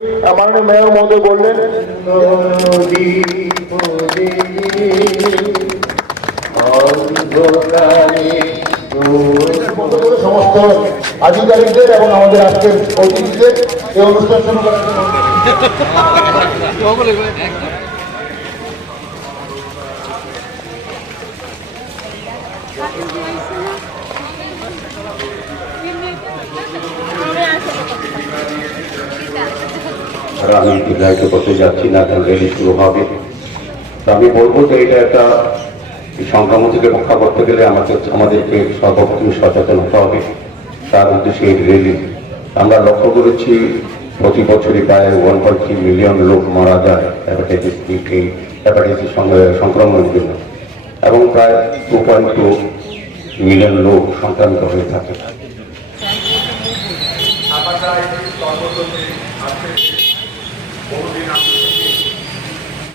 মাননীয় মেয়র মহোদয় বললেন সমস্ত আধিকারিকদের এবং আমাদের আজকের অতিথিদের এই অনুষ্ঠান শুরু করার জন্য আমি দীর্ঘায়িত করতে যাচ্ছি না, এখন র্যালি শুরু হবে। তো আমি বলবো যে এটা একটা সংক্রমণ থেকে রক্ষা করতে গেলে আমাদেরকে সর্বপ্রথম সচেতন হতে হবে। তার উদ্দেশ্যে এই র্যালি আমরা লক্ষ্য করেছি প্রতি বছরই প্রায় 1.3 মিলিয়ন লোক মারা যায় হ্যাপাটাইটিস সংক্রমণের জন্য, এবং প্রায় 2.2 মিলিয়ন লোক সংক্রামিত হয়ে থাকে।